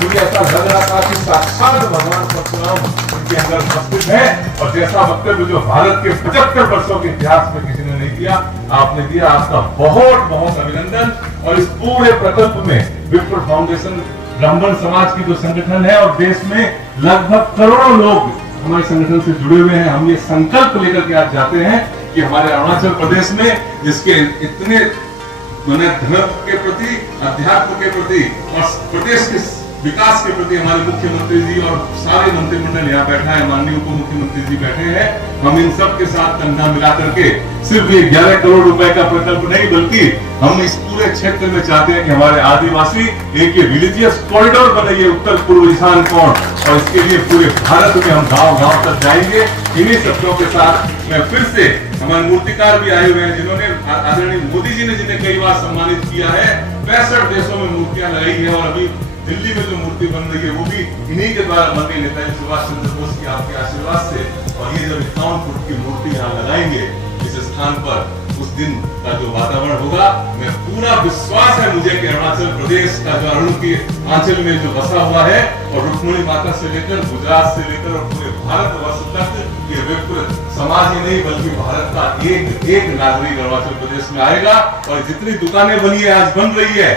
मुझे ऐसा लग रहा था कि साक्षात भगवान परशुराम उनके अंदर उपस्थित है, और जैसा वक्तव्य जो भारत के 75 वर्षों के इतिहास में किसी ने नहीं किया, आपने दिया। आपका बहुत बहुत अभिनंदन। और इस पूरे प्रकल्प में विप्र फाउंडेशन, ब्राह्मण समाज की जो संगठन है, और देश में लगभग करोड़ों लोग हमारे संगठन से जुड़े हुए हैं। हम ये संकल्प लेकर के आज जाते हैं कि हमारे अरुणाचल प्रदेश में, जिसके इतने धर्म के प्रति, अध्यात्म के प्रति और प्रदेश के विकास के प्रति हमारे मुख्यमंत्री जी और सारे मंत्रिमंडल यहाँ बैठा है, माननीय उप मुख्यमंत्री जी बैठे हैं, हम इन सब के साथ कंधा मिला करके सिर्फ ये 11 करोड़ रुपए का प्रकल्प नहीं, बल्कि हम इस पूरे क्षेत्र में चाहते हैं कि हमारे आदिवासी एक ये रिलीजियस कॉरिडोर बनाइए, उत्तर पूर्व ईशान कोण, और इसके लिए पूरे भारत में हम गांव गांव तक जाएंगे। इन्हीं शब्दों के साथ मैं फिर से, हमारे मूर्तिकार भी आए हुए हैं जिन्होंने, आदरणीय मोदी जी ने जिन्हें कई बार सम्मानित किया है, 65 देशों में मूर्तियां लगाई है, और अभी दिल्ली में जो मूर्ति बन रही है वो भी इन्हीं के द्वारा बन रही, नेताजी सुभाष चंद्र बोस की आपके आशीर्वाद से। और ये जब 51 फुट की मूर्ति यहाँ लगाएंगे इस स्थान पर, उस दिन का जो वातावरण होगा, मैं पूरा विश्वास है मुझे कि अरुणाचल प्रदेश का जो अरुण के आंचल में जो बसा हुआ है, और रुक्मिणी माता से लेकर गुजरात से लेकर और पूरे भारत वर्ष तक ये विप्र समाज ही नहीं बल्कि भारत का एक एक नागरिक अरुणाचल प्रदेश में आएगा। और जितनी दुकानें बनी है, आज बन रही है,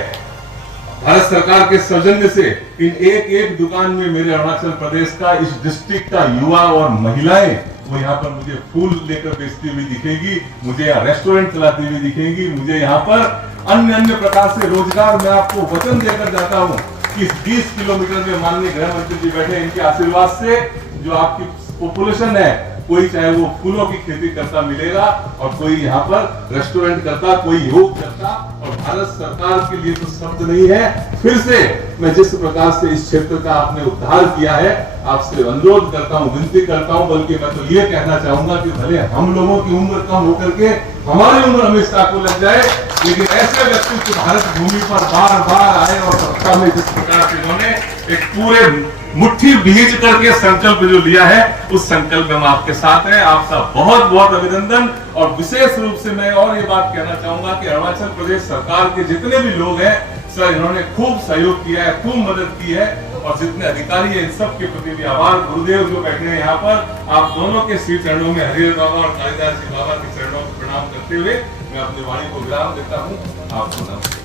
भारत सरकार के सौजन्य से, इन एक एक दुकान में मेरे अरुणाचल प्रदेश का, इस डिस्ट्रिक्ट का युवा और महिलाएं वो यहाँ पर मुझे फूल लेकर बेचती हुई दिखेगी, मुझे यहाँ रेस्टोरेंट चलाती हुई दिखेगी, मुझे यहाँ पर अन्य अन्य प्रकार से रोजगार, मैं आपको वचन देकर जाता हूँ कि 20 किलोमीटर में माननीय गृह मंत्री जी बैठे, इनके आशीर्वाद से जो आपकी पॉपुलेशन है, कोई चाहे वो फूलों की खेती करता मिलेगा, और कोई यहाँ पर रेस्टोरेंट करता, कोई योग करता। और भारत सरकार के लिए तो शब्द नहीं है। फिर से मैं जिस प्रकार से इस क्षेत्र का आपने उद्धार किया है, आपसे अनुरोध करता हूँ, विनती करता हूँ, बल्कि मैं तो ये कहना चाहूंगा कि भले हम लोगों की उम्र कम होकर के हमारी उम्र हमेशा को लग जाए, लेकिन ऐसे व्यक्ति भारत भूमि पर बार बार आए, और सत्ता में जिस प्रकार से उन्होंने एक पूरे मुट्ठी भीज करके संकल्प जो लिया है, उस संकल्प में हम आपके साथ हैं। आपका बहुत बहुत अभिनंदन। और विशेष रूप से मैं और ये बात कहना चाहूंगा कि अरुणाचल प्रदेश सरकार के जितने भी लोग हैं सर, इन्होंने खूब सहयोग किया है, खूब मदद की है, और जितने अधिकारी हैं इन सब के प्रति भी आभार। गुरुदेव जो बैठे हैं यहाँ पर, आप दोनों के श्री चरणों में, हरिहर बाबा और कालिदास जी बाबा के चरणों में प्रणाम करते हुए मैं अपनी वाणी को विराम देता हूँ। आपको नमस्कार।